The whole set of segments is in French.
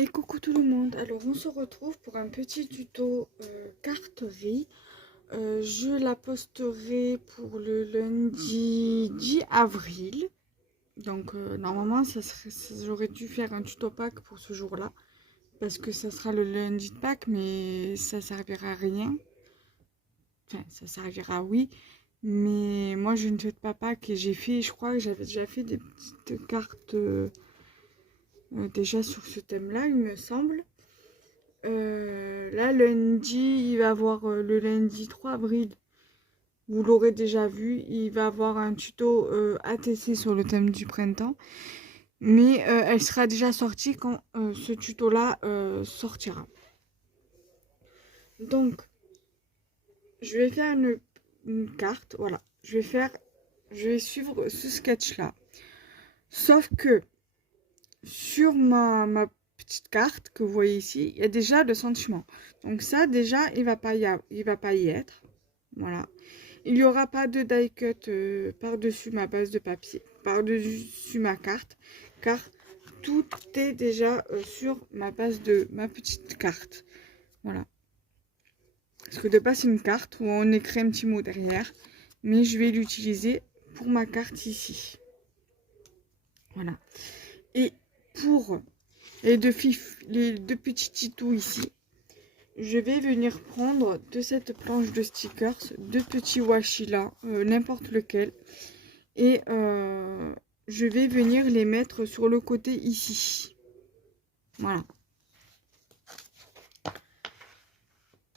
Et coucou tout le monde, alors on se retrouve pour un petit tuto carterie. Je la posterai pour le lundi 10 avril. Donc normalement j'aurais dû faire un tuto Pâques pour ce jour-là. Parce que ça sera le lundi de Pâques, mais ça servira à rien. Enfin, ça servira oui. Mais moi je ne fête pas Pâques et je crois que j'avais déjà fait des petites cartes déjà sur ce thème-là, il me semble. Là, lundi, il va avoir le lundi 3 avril. Vous l'aurez déjà vu, il va avoir un tuto ATC sur le thème du printemps. Mais elle sera déjà sortie quand ce tuto-là sortira. Donc, je vais faire une carte. Voilà. Je vais suivre ce sketch-là. Sauf que sur ma petite carte que vous voyez ici, il y a déjà le sentiment. Donc ça, déjà, il va pas y être. Voilà. Il n'y aura pas de die cut par-dessus ma base de papier, par-dessus ma carte, car tout est déjà sur ma base de ma petite carte. Voilà. Parce que de base, c'est une carte où on écrit un petit mot derrière, mais je vais l'utiliser pour ma carte ici. Voilà. Et pour les deux petits titous ici, je vais venir prendre de cette planche de stickers deux petits washi là, n'importe lequel. Et je vais venir les mettre sur le côté ici. Voilà.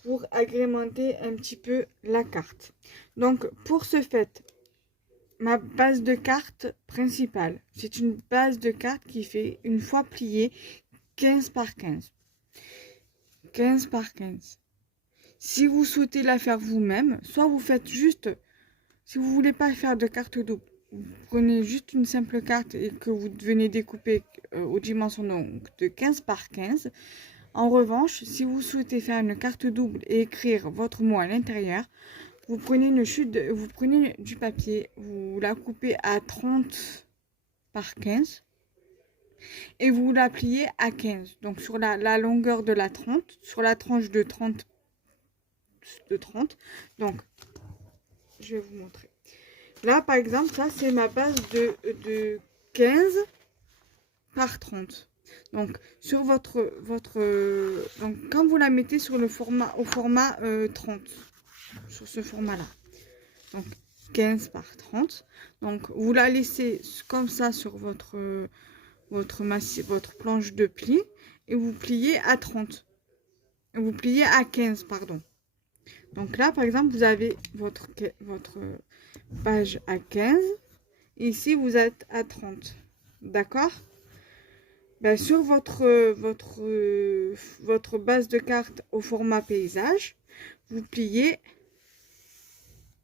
Pour agrémenter un petit peu la carte. Donc pour ce fait, ma base de carte principale, c'est une base de carte qui fait une fois pliée 15 par 15. 15 par 15. Si vous souhaitez la faire vous-même, soit vous faites juste, si vous voulez pas faire de carte double, vous prenez juste une simple carte et que vous venez découper aux dimensions donc de 15 par 15. En revanche, si vous souhaitez faire une carte double et écrire votre mot à l'intérieur, vous prenez vous prenez du papier, vous la coupez à 30 par 15 et vous la pliez à 15. Donc sur la longueur de la 30, sur la tranche de 30. Donc, je vais vous montrer. Là, par exemple, ça, c'est ma base de 15 par 30. Donc, sur donc, quand vous la mettez sur le format, au format 30, sur ce format-là, donc 15 par 30, donc vous la laissez comme ça sur votre planche de pli et vous pliez à 30. Vous pliez à 15, pardon. Donc là, par exemple, vous avez votre page à 15. Ici, vous êtes à 30. D'accord? Ben, sur votre base de carte au format paysage, vous pliez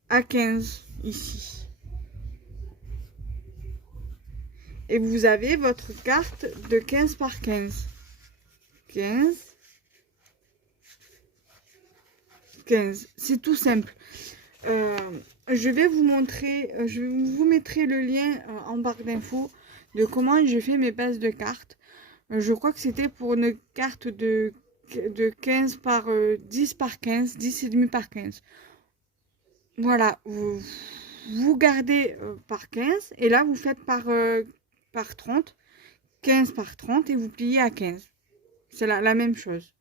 à 15 ici. Et vous avez votre carte de 15 par 15. 15. 15. C'est tout simple. Je vais vous montrer, je vous mettrai le lien en barre d'infos de comment je fais mes bases de cartes. Je crois que c'était pour une carte de 15 par 10 par 15, 10 et demi par 15. Voilà, vous gardez par 15 et là vous faites par 30, 15 par 30 et vous pliez à 15. C'est la même chose.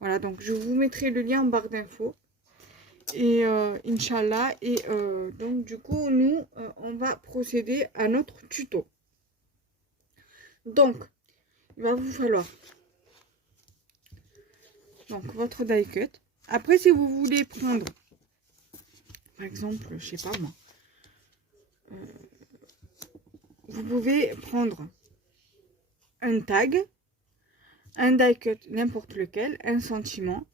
Voilà, donc je vous mettrai le lien en barre d'infos. Et Inch'Allah, et donc du coup nous on va procéder à notre tuto. Donc il va vous falloir donc votre die cut. Après, si vous voulez prendre par exemple, je sais pas moi, vous pouvez prendre un tag, un die cut n'importe lequel, un sentiment,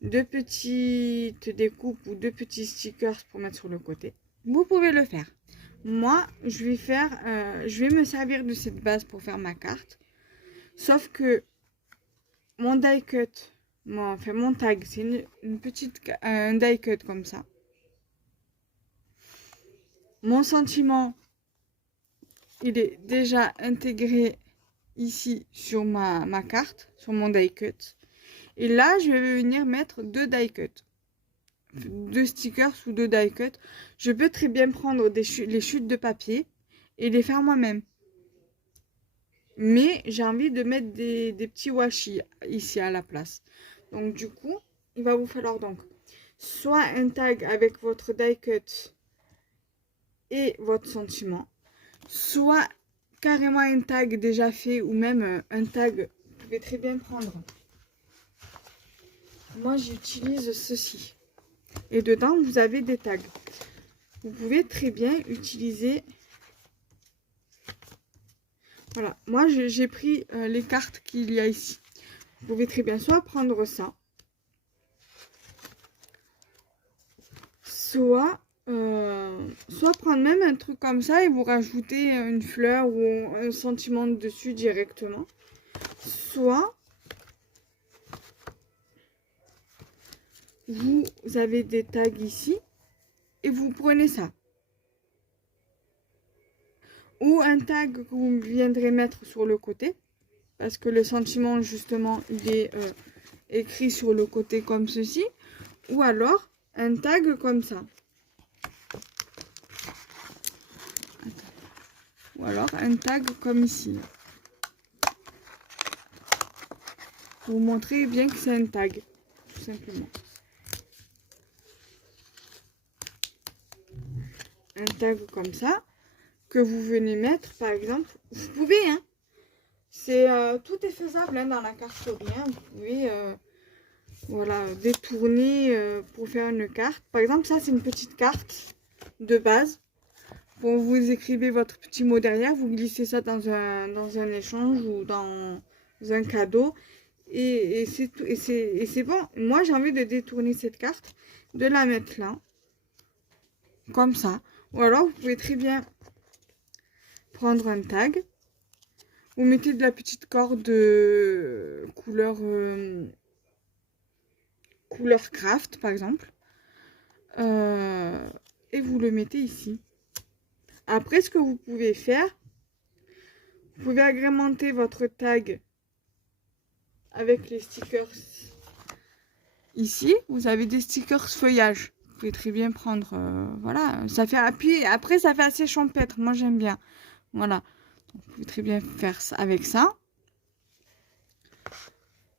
deux petites découpes ou deux petits stickers pour mettre sur le côté. Vous pouvez le faire. Moi, je vais me servir de cette base pour faire ma carte. Sauf que mon die cut, mon tag, c'est un die cut comme ça. Mon sentiment, il est déjà intégré ici sur ma carte, sur mon die cut. Et là, je vais venir mettre 2 die cut. 2 stickers ou 2 die cut. Je peux très bien prendre les chutes de papier et les faire moi-même. Mais j'ai envie de mettre des petits washi ici à la place. Donc du coup, il va vous falloir donc soit un tag avec votre die cut et votre sentiment, soit carrément un tag déjà fait ou même un tag, vous pouvez très bien prendre. Moi j'utilise ceci. Et dedans vous avez des tags. Vous pouvez très bien utiliser. Voilà, moi j'ai pris les cartes qu'il y a ici. Vous pouvez très bien soit prendre ça, soit prendre même un truc comme ça et vous rajoutez une fleur ou un sentiment dessus directement. Soit vous avez des tags ici et vous prenez ça. Ou un tag que vous viendrez mettre sur le côté. Parce que le sentiment, justement, il est écrit sur le côté comme ceci. Ou alors, un tag comme ça. Ou alors, un tag comme ici. Pour vous montrer bien que c'est un tag, tout simplement. Un tag comme ça, que vous venez mettre, par exemple. Vous pouvez, hein. Tout est faisable hein, dans la carterie. Hein. Vous pouvez voilà, détourner pour faire une carte. Par exemple, ça, c'est une petite carte de base. Bon, vous écrivez votre petit mot derrière, vous glissez ça dans un échange ou dans un cadeau. Et c'est tout. Et c'est bon. Moi, j'ai envie de détourner cette carte, de la mettre là. Comme ça. Ou alors, vous pouvez très bien prendre un tag. Vous mettez de la petite corde couleur craft, par exemple. Et vous le mettez ici. Après, ce que vous pouvez faire, vous pouvez agrémenter votre tag avec les stickers. Ici, vous avez des stickers feuillage. Vous pouvez très bien prendre, voilà, ça fait appui. Après, ça fait assez champêtre. Moi, j'aime bien. Voilà. Donc, vous pouvez très bien faire ça avec ça.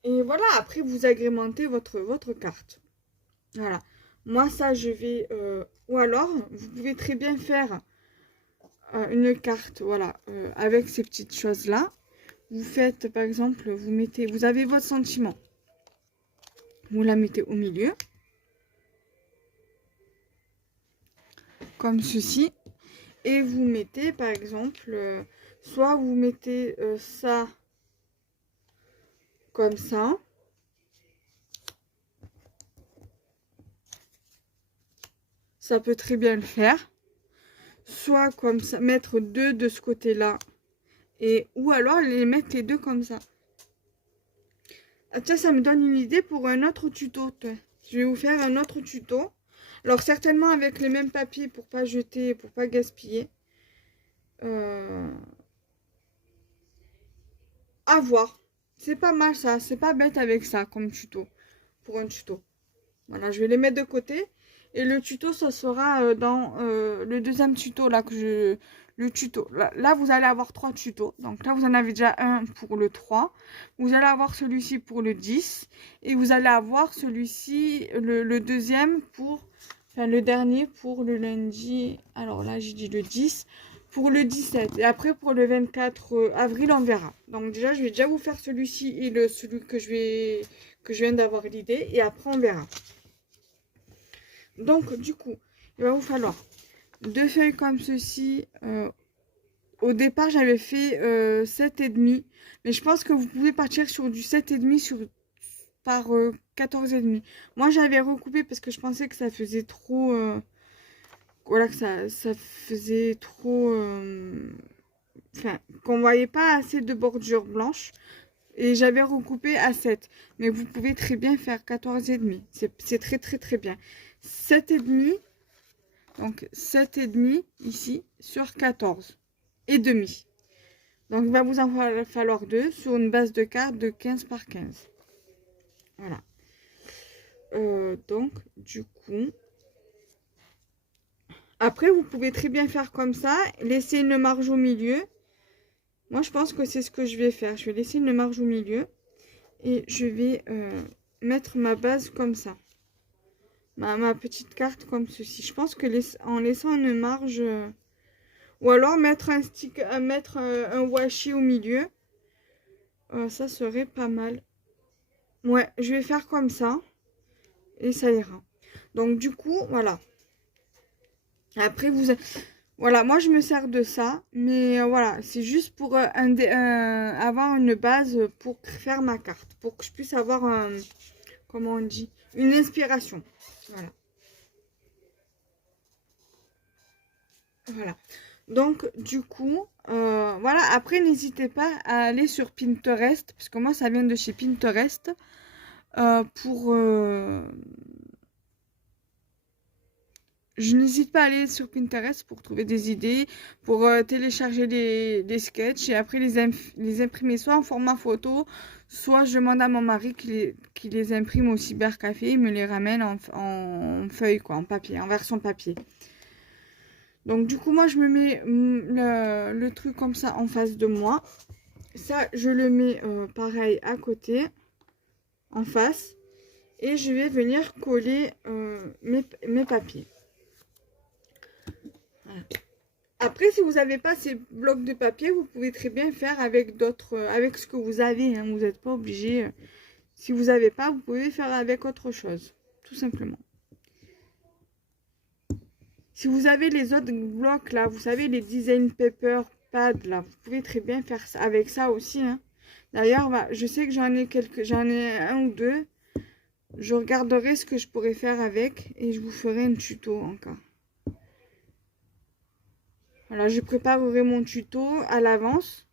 Et voilà, après, vous agrémentez votre carte. Voilà. Moi, ça, je vais... ou alors, vous pouvez très bien faire une carte, voilà, avec ces petites choses-là. Vous faites, par exemple, vous avez votre sentiment. Vous la mettez au milieu. Comme ceci. Et vous mettez, par exemple, soit vous mettez ça comme ça. Ça peut très bien le faire. Soit comme ça, mettre deux de ce côté-là. Ou alors les mettre les deux comme ça. Ah, tiens, ça me donne une idée pour un autre tuto. Je vais vous faire un autre tuto. Alors certainement avec les mêmes papiers pour pas jeter, pour pas gaspiller. À voir. C'est pas mal ça, c'est pas bête avec ça comme tuto. Pour un tuto. Voilà, je vais les mettre de côté. Et le tuto, ça sera dans le deuxième tuto là que je... Le tuto. Là, vous allez avoir 3 tutos. Donc là, vous en avez déjà un pour le 3. Vous allez avoir celui-ci pour le 10. Et vous allez avoir celui-ci, le deuxième pour... Enfin, le dernier pour le lundi. Alors là, j'ai dit le 10. Pour le 17. Et après, pour le 24 avril, on verra. Donc déjà, je vais déjà vous faire celui-ci et celui que je viens d'avoir l'idée. Et après, on verra. Donc, du coup, il va vous falloir 2 feuilles comme ceci. Au départ, j'avais fait 7,5. Mais je pense que vous pouvez partir sur du 7,5 par 14,5. Moi, j'avais recoupé parce que je pensais que ça faisait trop... voilà, que ça faisait trop... Enfin, qu'on voyait pas assez de bordure blanche. Et j'avais recoupé à 7. Mais vous pouvez très bien faire 14,5. C'est très, très, très bien. 7,5. Donc 7,5 ici sur 14 et demi. Donc, il va vous en falloir 2 sur une base de cartes de 15 par 15. Voilà. Donc, du coup... Après, vous pouvez très bien faire comme ça. Laisser une marge au milieu. Moi, je pense que c'est ce que je vais faire. Je vais laisser une marge au milieu. Et je vais mettre ma base comme ça. Ma petite carte comme ceci. Je pense que en laissant une marge... ou alors mettre un stick, mettre un washi au milieu. Ça serait pas mal. Ouais, je vais faire comme ça. Et ça ira. Donc du coup, voilà. Après, voilà, moi je me sers de ça. Mais voilà, c'est juste pour avoir une base pour faire ma carte. Pour que je puisse avoir comment on dit, une inspiration. Voilà. Voilà. Donc, du coup, voilà. Après, n'hésitez pas à aller sur Pinterest, parce que moi, ça vient de chez Pinterest, pour... je n'hésite pas à aller sur Pinterest pour trouver des idées, pour télécharger des sketchs et après les imprimer soit en format photo, soit je demande à mon mari qui les imprime au cybercafé, il me les ramène en feuille, quoi, en papier, en version papier. Donc du coup, moi, je me mets le truc comme ça en face de moi. Ça, je le mets pareil à côté, en face. Et je vais venir coller mes papiers. Voilà. Après, si vous n'avez pas ces blocs de papier, vous pouvez très bien faire avec d'autres, avec ce que vous avez. Hein, vous n'êtes pas obligé. Si vous n'avez pas, vous pouvez faire avec autre chose. Tout simplement. Si vous avez les autres blocs là, vous savez, les design paper pad là, vous pouvez très bien faire ça avec ça aussi. Hein. D'ailleurs, je sais que j'en ai un ou deux. Je regarderai ce que je pourrais faire avec et je vous ferai un tuto encore. Voilà, je préparerai mon tuto à l'avance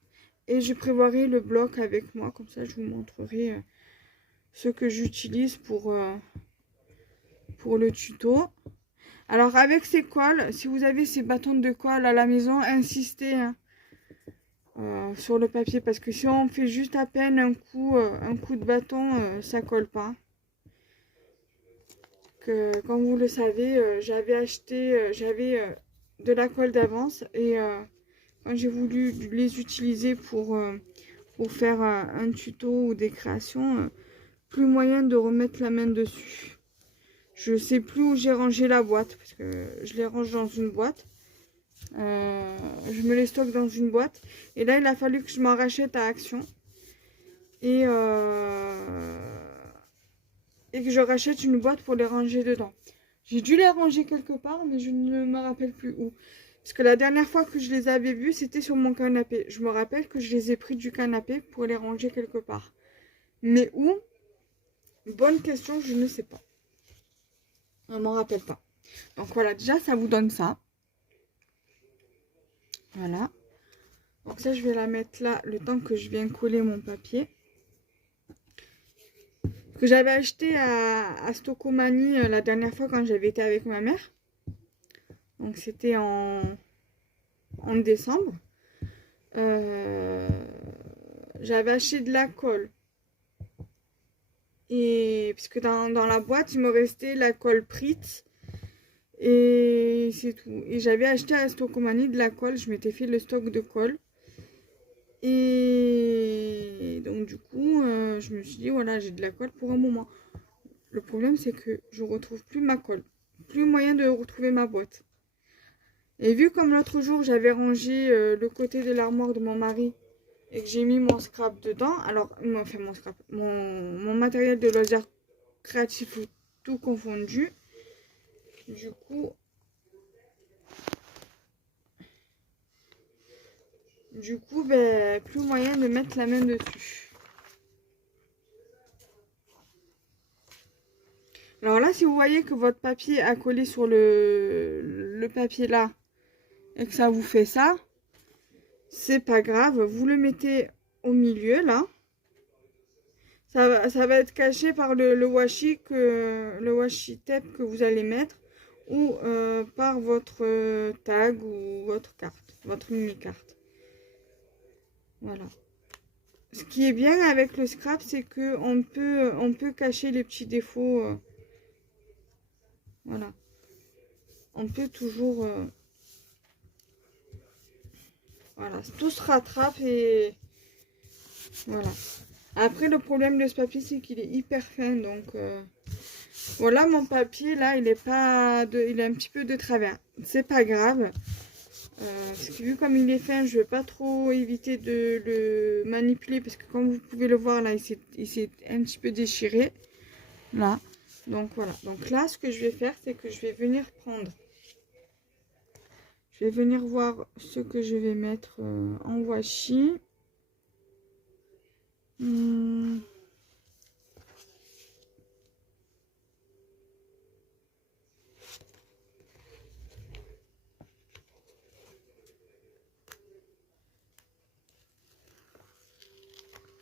et je prévoirai le bloc avec moi. Comme ça, je vous montrerai ce que j'utilise pour le tuto. Alors, avec ces cols, si vous avez ces bâtons de colle à la maison, insistez hein, sur le papier. Parce que si on fait juste à peine un coup de bâton, ça colle pas. Comme vous le savez, j'avais de la colle d'avance et quand j'ai voulu les utiliser pour faire un tuto ou des créations, plus moyen de remettre la main dessus. Je sais plus où j'ai rangé la boîte parce que je les range dans une boîte. Je me les stocke dans une boîte et là il a fallu que je m'en rachète à Action et que je rachète une boîte pour les ranger dedans. J'ai dû les ranger quelque part, mais je ne me rappelle plus où. Parce que la dernière fois que je les avais vus, c'était sur mon canapé. Je me rappelle que je les ai pris du canapé pour les ranger quelque part. Mais où? Bonne question, je ne sais pas. Je ne m'en rappelle pas. Donc voilà, déjà ça vous donne ça. Voilà. Donc ça, je vais la mettre là le temps que je viens coller mon papier. Que j'avais acheté à Stocomanie la dernière fois quand j'avais été avec ma mère. Donc c'était en décembre. J'avais acheté de la colle. Et puisque dans la boîte, il me restait la colle Pritz. Et c'est tout. Et j'avais acheté à Stocomanie de la colle. Je m'étais fait le stock de colle. Et donc du coup, je me suis dit, voilà, j'ai de la colle pour un moment. Le problème, c'est que je retrouve plus ma colle. Plus moyen de retrouver ma boîte. Et vu comme l'autre jour, j'avais rangé le côté de l'armoire de mon mari et que j'ai mis mon scrap dedans, alors, enfin mon scrap, mon matériel de loisir créatif tout confondu, du coup, ben, plus moyen de mettre la main dessus. Alors là, si vous voyez que votre papier a collé sur le papier là, et que ça vous fait ça, c'est pas grave, vous le mettez au milieu là. Ça va être caché par le washi tape que vous allez mettre ou par votre tag ou votre carte, votre mini-carte. Voilà. Ce qui est bien avec le scrap, c'est que on peut cacher les petits défauts. Voilà. On peut toujours... voilà, tout se rattrape et... Voilà. Après, le problème de ce papier, c'est qu'il est hyper fin. Donc, voilà, mon papier, là, il est pas il est un petit peu de travers. C'est pas grave. Parce que vu comme il est fin, je ne vais pas trop éviter de le manipuler. Parce que comme vous pouvez le voir, là, il s'est un petit peu déchiré. Là. Donc, voilà. Donc là, ce que je vais faire, c'est que je vais venir prendre... Je vais venir voir ce que je vais mettre en washi.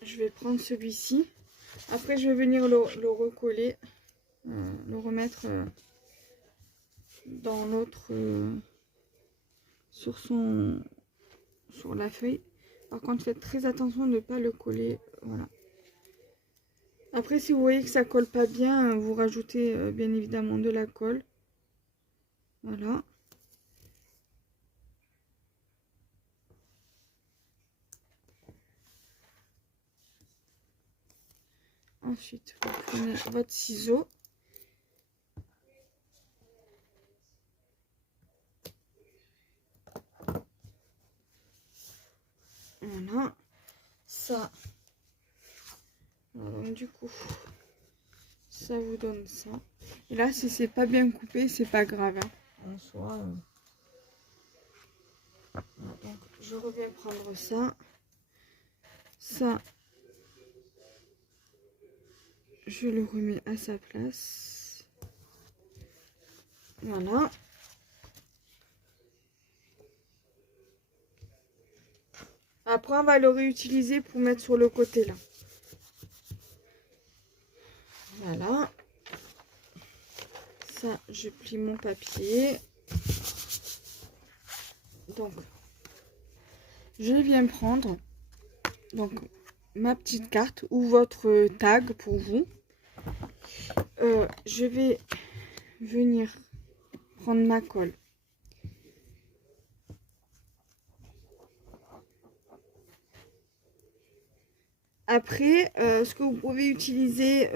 Je vais prendre celui-ci. Après, je vais venir le recoller, le remettre dans l'autre, sur la feuille. Par contre, faites très attention de ne pas le coller. Voilà. Après, si vous voyez que ça colle pas bien, vous rajoutez bien évidemment de la colle. Voilà. Ensuite, vous prenez votre ciseau. Voilà. Ça. Alors, donc, du coup, ça vous donne ça. Et là, si c'est pas bien coupé, c'est pas grave. Hein. En soi. Donc, je reviens prendre ça. Ça. Je le remets à sa place. Voilà. Après, on va le réutiliser pour mettre sur le côté là. Voilà. Ça, je plie mon papier. Donc, je viens prendre donc ma petite carte ou votre tag pour vous. Je vais venir prendre ma colle. Après, ce que vous pouvez utiliser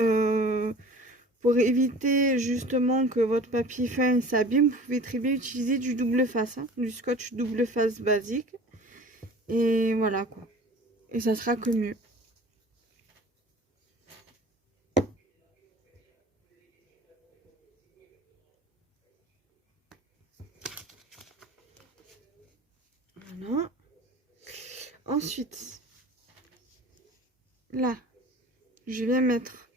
pour éviter justement que votre papier fin s'abîme, vous pouvez très bien utiliser du double face, hein, du scotch double face basique. Et voilà quoi. Et ça sera que mieux. Voilà. Ensuite, là, je vais mettre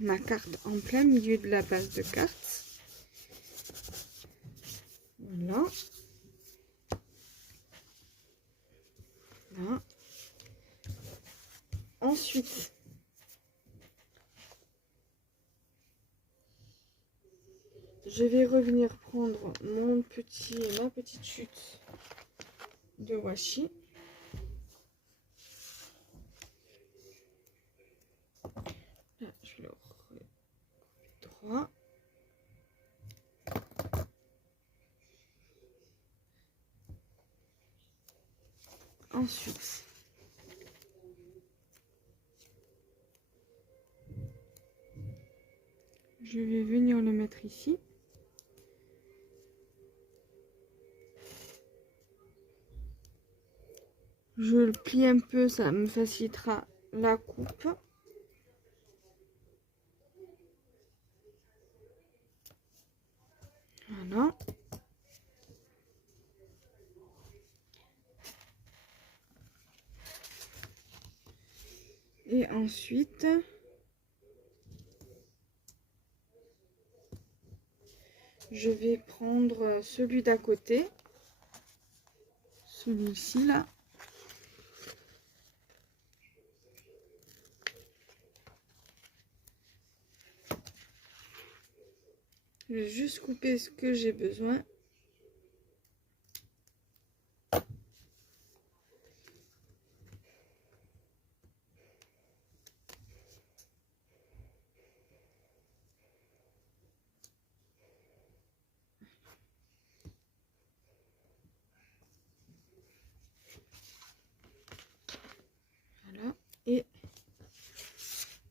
ma carte en plein milieu de la base de carte. Voilà. Voilà. Ensuite, je vais revenir prendre ma petite chute de washi. Là, je le remets droit. Ensuite, je vais venir le mettre ici. Je le plie un peu, ça me facilitera la coupe. Voilà. Et ensuite, je vais prendre celui d'à côté. Celui-ci là. Je vais juste couper ce que j'ai besoin.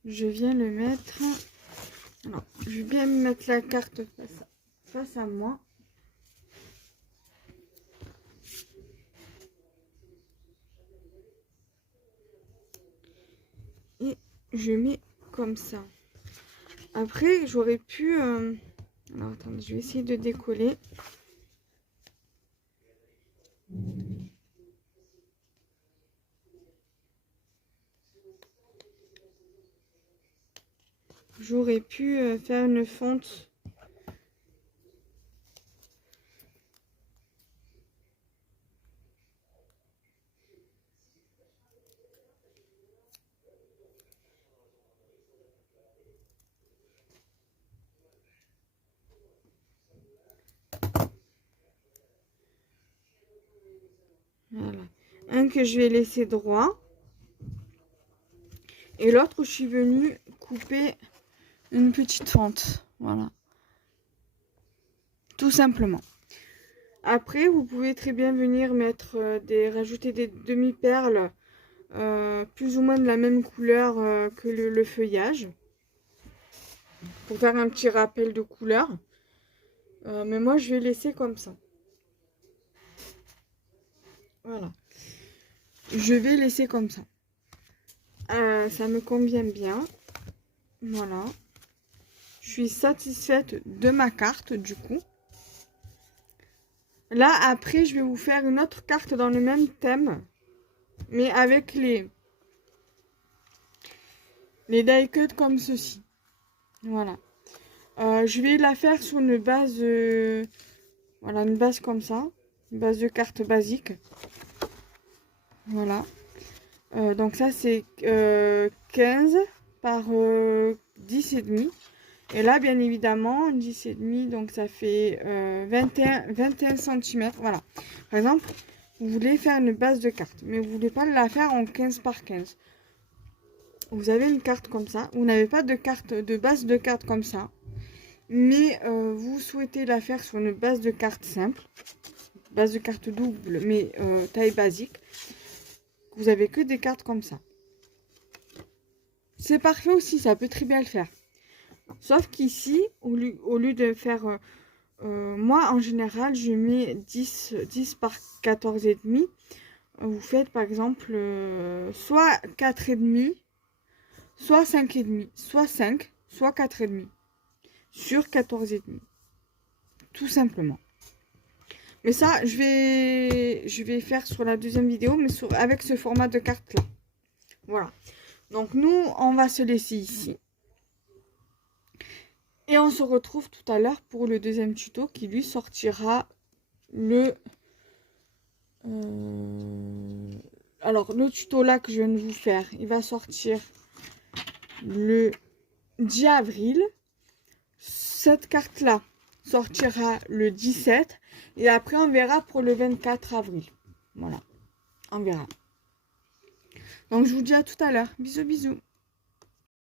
je viens le mettre. Alors, je vais bien mettre la carte face à moi. Et je mets comme ça. Après, j'aurais pu... Alors, attendez, je vais essayer de décoller. J'aurais pu faire une fonte. Voilà. Un que je vais laisser droit. Et l'autre, je suis venue couper une petite fente. Voilà. Tout simplement. Après, vous pouvez très bien venir mettre rajouter des demi-perles plus ou moins de la même couleur que le feuillage. Pour faire un petit rappel de couleur. Mais moi, je vais laisser comme ça. Voilà. Je vais laisser comme ça. Ça me convient bien. Voilà. Je suis satisfaite de ma carte, du coup. Là, après, je vais vous faire une autre carte dans le même thème. Mais avec les die cut comme ceci. Voilà. Je vais la faire sur une base... voilà, une base comme ça. Une base de carte basique. Voilà. Donc ça, c'est 15 par 10,5. Et là, bien évidemment, 10,5, donc ça fait 21 cm. Voilà. Par exemple, vous voulez faire une base de carte, mais vous ne voulez pas la faire en 15 par 15. Vous avez une carte comme ça. Vous n'avez pas de carte de base de carte comme ça. Mais vous souhaitez la faire sur une base de carte simple. Base de carte double, mais taille basique. Vous avez que des cartes comme ça. C'est parfait aussi, ça peut très bien le faire. Sauf qu'ici, au lieu de faire... moi, en général, je mets 10 par 14,5. Vous faites, par exemple, soit 4,5, soit 5,5, soit 5, soit 4,5. Sur 14,5. Tout simplement. Mais ça, je vais faire sur la deuxième vidéo, mais avec ce format de carte-là. Voilà. Donc, nous, on va se laisser ici. Et on se retrouve tout à l'heure pour le deuxième tuto qui lui sortira le... alors, le tuto là que je viens de vous faire, il va sortir le 10 avril. Cette carte-là sortira le 17. Et après, on verra pour le 24 avril. Voilà. On verra. Donc, je vous dis à tout à l'heure. Bisous, bisous.